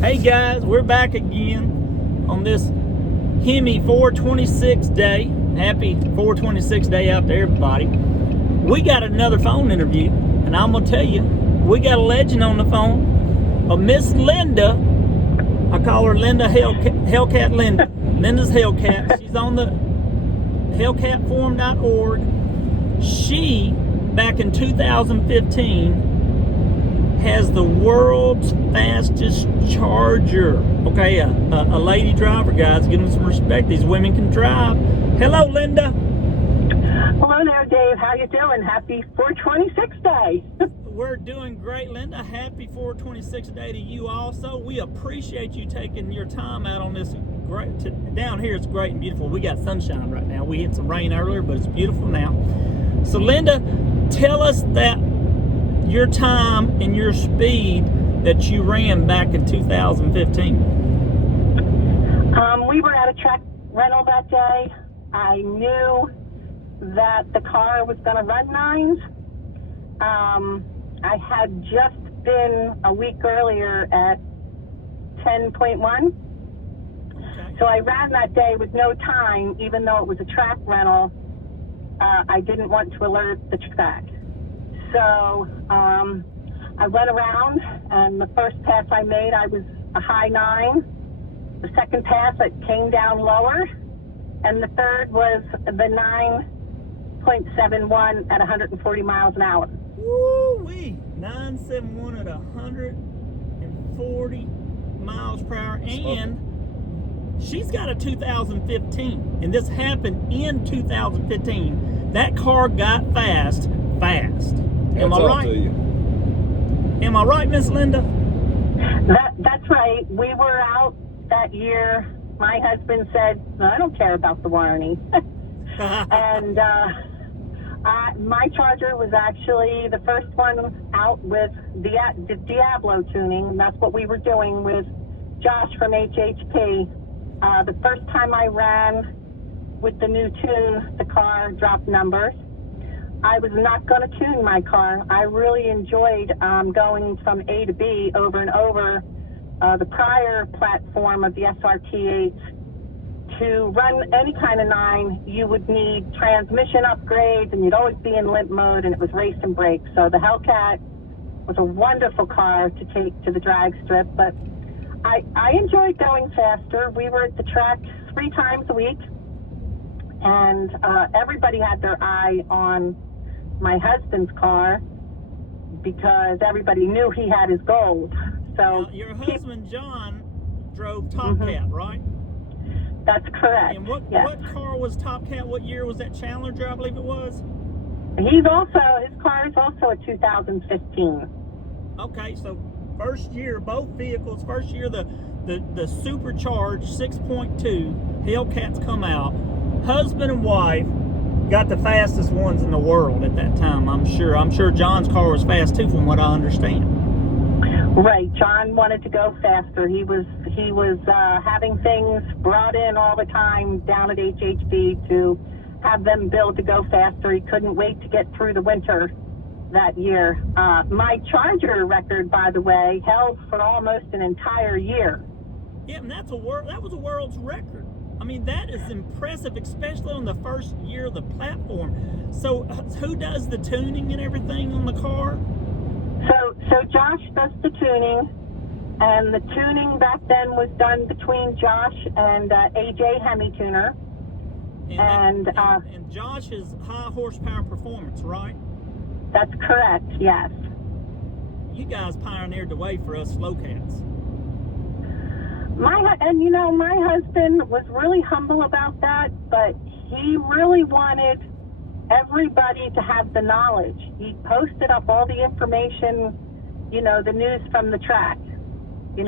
Hey guys, we're back again on this Hemi 426 day. Happy 426 day out to everybody. We got another phone interview, and I'm gonna tell you, we got a legend on the phone, a Miss Linda. I call her Linda Hellcat Linda. Linda's Hellcat. She's on the hellcatforum.org. She, back in 2015, has the world's fastest charger. Okay, a lady driver, guys. Give them some respect. These women can drive. Hello, Linda. Hello there, Dave. How you doing? Happy 426 day. We're doing great, Linda. Happy 426 day to you also. We appreciate you taking your time out on this great. Down here, it's great and beautiful. We got sunshine right now. We had some rain earlier, but it's beautiful now. So, Linda, tell us that your time and your speed that you ran back in 2015. We were at a track rental that day. I knew that the car was going to run nines. I had just been a week earlier at 10.1. Okay. So I ran that day with no time, even though it was a track rental. I didn't want to alert the track. So I went around, and the first pass I made, I was a high 9. The second pass, it came down lower. And the third was the 9.71 at 140 miles an hour. Woo-wee! 971 at 140 miles per hour. And she's got a 2015. And this happened in 2015. That car got fast. Am I right? To you. Am I right, Miss Linda? That's right. We were out that year. My husband said, I don't care about the warranty. And my Charger was actually the first one out with the Diablo tuning, and that's what we were doing with Josh from HHP. The first time I ran with the new tune, the car dropped numbers. I was not going to tune my car. I really enjoyed going from A to B over and over. The prior platform of the SRT8, to run any kind of 9, you would need transmission upgrades, and you'd always be in limp mode, and it was race and brake. So the Hellcat was a wonderful car to take to the drag strip, but I enjoyed going faster. We were at the track 3 times a week, and everybody had their eye on my husband's car because everybody knew he had his gold. So now, your husband John drove Top Cat, right? That's correct. And what car was Top Cat? What year was that? Challenger, I believe it was. His car is also a 2015. Okay, so first year, both vehicles. First year, the supercharged 6.2 Hellcats come out. Husband and wife got the fastest ones in the world at that time. I'm sure John's car was fast too, from what I understand. Right, John wanted to go faster. He was having things brought in all the time down at HHB to have them build to go faster. He couldn't wait to get through the winter that year. My Charger record, by the way, held for almost an entire year. Yeah, and that was a world's record. I mean, that is impressive, especially on the first year of the platform. So who does the tuning and everything on the car? So Josh does the tuning, and the tuning back then was done between Josh and AJ Hemi Tuner. And Josh is high horsepower performance, right? That's correct, yes. You guys pioneered the way for us slow cats. My husband was really humble about that, but he really wanted everybody to have the knowledge. He posted up all the information, the news from the track, and you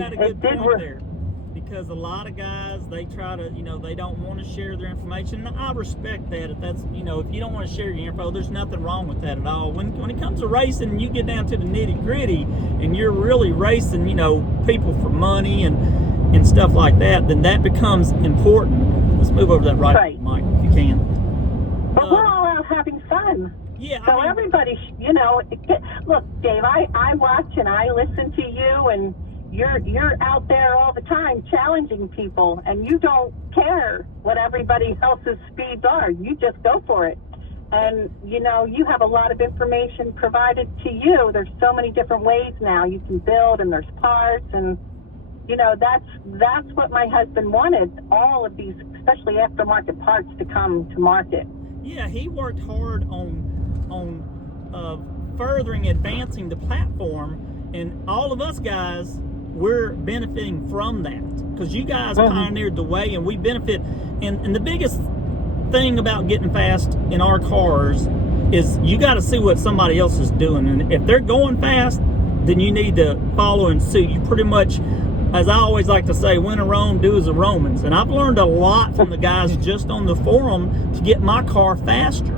got a good it did point there, because a lot of guys, they try to, they don't want to share their information. And I respect that. If that's, if you don't want to share your info, there's nothing wrong with that at all. When it comes to racing, and you get down to the nitty gritty, and you're really racing, people for money and stuff like that, then that becomes important. Let's move over to that right. Mike, if you can. But we're all out having fun. Yeah. So everybody, look, Dave, I watch and I listen to you, and you're out there all the time challenging people, and you don't care what everybody else's speeds are. You just go for it. And, you know, you have a lot of information provided to you. There's so many different ways now you can build, and there's parts, and, you know, that's what my husband wanted, all of these, especially aftermarket parts, to come to market. Yeah, he worked hard on furthering, advancing the platform, and all of us guys, we're benefiting from that, because you guys pioneered the way, and we benefit. And the biggest thing about getting fast in our cars is you got to see what somebody else is doing, and if they're going fast, then you need to follow and suit. You pretty much, as I always like to say, when in Rome, do as the Romans. And I've learned a lot from the guys just on the forum to get my car faster.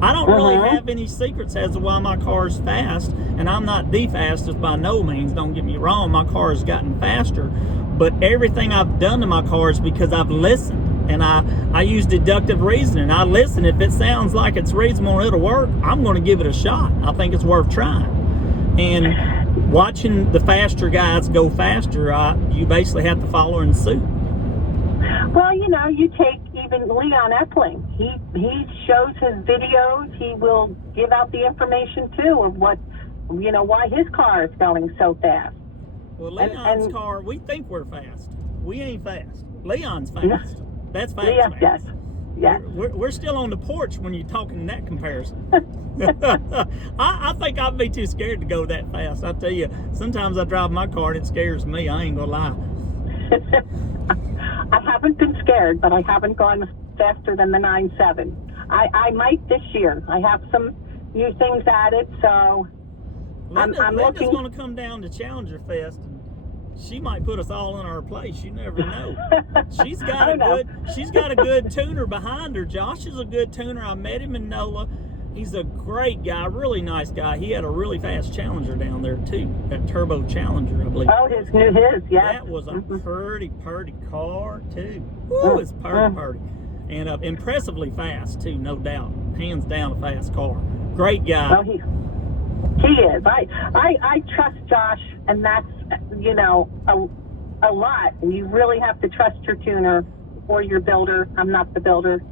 I don't really have any secrets as to why my car's fast, and I'm not the fastest by no means, don't get me wrong. My car has gotten faster, but everything I've done to my car is because I've listened. And I use deductive reasoning. I listen. If it sounds like it's reasonable and it'll work, I'm going to give it a shot. I think it's worth trying. And watching the faster guys go faster, you basically have to follow in suit. Well, you know, you take even Leon Epling. He shows his videos. He will give out the information too of what, you know, why his car is going so fast. Well, Leon's car, we think we're fast. We ain't fast. Leon's fast. That's fast. Yes. We're still on the porch when you're talking in that comparison. I think I'd be too scared to go that fast. I tell you, sometimes I drive my car and it scares me. I ain't gonna lie. I haven't been scared, but I haven't gone faster than the 9.7. I might this year. I have some new things added, so Linda's looking. going to come down to Challenger Fest. She might put us all in our place. You never know. She's got a good tuner behind her. Josh is a good tuner. I met him in NOLA. He's a great guy, really nice guy. He had a really fast Challenger down there too, that turbo Challenger, I believe. Oh, his, yeah. That was a pretty car too. Woo, it's pretty. And impressively fast too, no doubt. Hands down, a fast car. Great guy. Well, he is. I trust Josh, and that's, you know, a lot. And you really have to trust your tuner or your builder. I'm not the builder.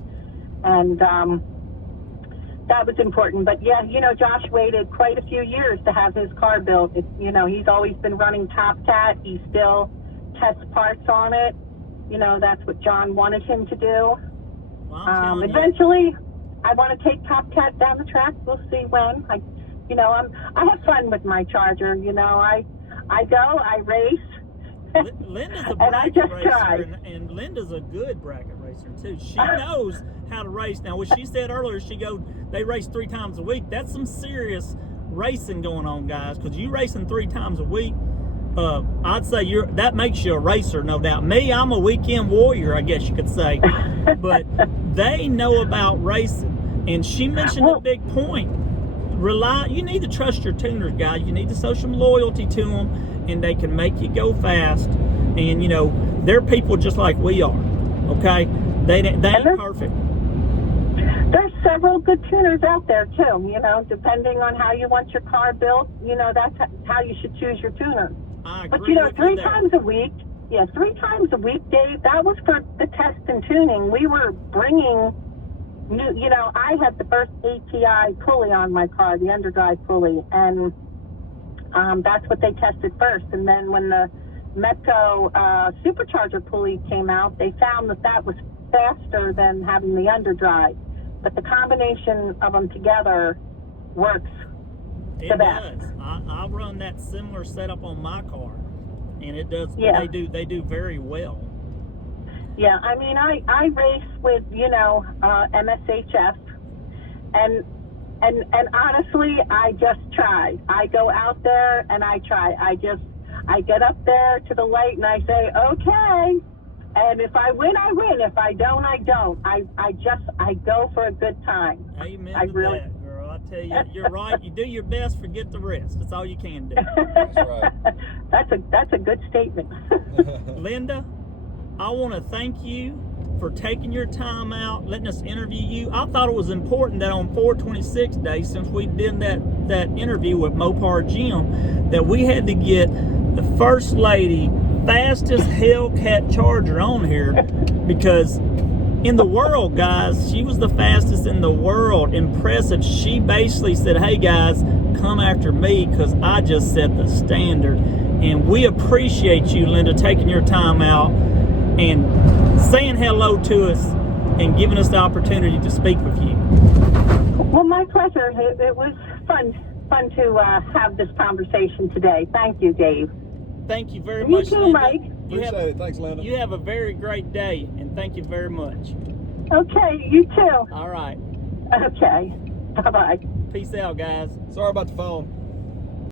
And that was important. But yeah, you know, Josh waited quite a few years to have his car built. You know, he's always been running Top Cat. He still tests parts on it. You know, that's what John wanted him to do. Well, eventually, I want to take Top Cat down the track. We'll see when. I have fun with my Charger. You know, I go, I race. Linda's a and I bracket just racer, try. and Linda's a good bracket racer too. She knows how to race. Now, what she said earlier, they race 3 times a week. That's some serious racing going on, guys. Because you racing 3 times a week, I'd say that makes you a racer, no doubt. Me, I'm a weekend warrior, I guess you could say. But they know about racing, and she mentioned a big point. You need to trust your tuners, guys. You need to show some loyalty to them, and they can make you go fast. And, you know, they're people just like we are, okay? They ain't perfect. There's several good tuners out there, too, you know, depending on how you want your car built. You know, that's how you should choose your tuner. I agree. But, you know, with 3 you there. times a week, Dave, that was for the test and tuning. We were bringing you know, I had the first ATI pulley on my car, the underdrive pulley, and that's what they tested first. And then when the Metco supercharger pulley came out, they found that was faster than having the underdrive. But the combination of them together works the best. Does. I run that similar setup on my car, and it does. Yeah. They do very well. Yeah, I mean, I race with, you know, MSHF, and honestly, I just try. I go out there and I try. I get up there to the light and I say, okay, and if I win, I win. If I don't, I don't. I go for a good time. Amen to that, girl. I tell you, you're right. You do your best, forget the rest. That's all you can do. That's right. That's a good statement. Linda, I want to thank you for taking your time out, letting us interview you. I thought it was important that on 426 Day, since we did that interview with Mopar Jim, that we had to get the first lady, fastest hellcat charger on here, because in the world, guys, she was the fastest in the world. Impressive. She basically said, hey guys, come after me because I just set the standard. And we appreciate you, Linda, taking your time out and saying hello to us and giving us the opportunity to speak with you. Well, my pleasure. It was fun to have this conversation today. Thank you, Dave. Thank you very You much, too, Linda. Mike. Appreciate it. Thanks, Linda. You have a very great day, and thank you very much. Okay, you too. All right. Okay. Bye-bye. Peace out, guys. Sorry about the phone.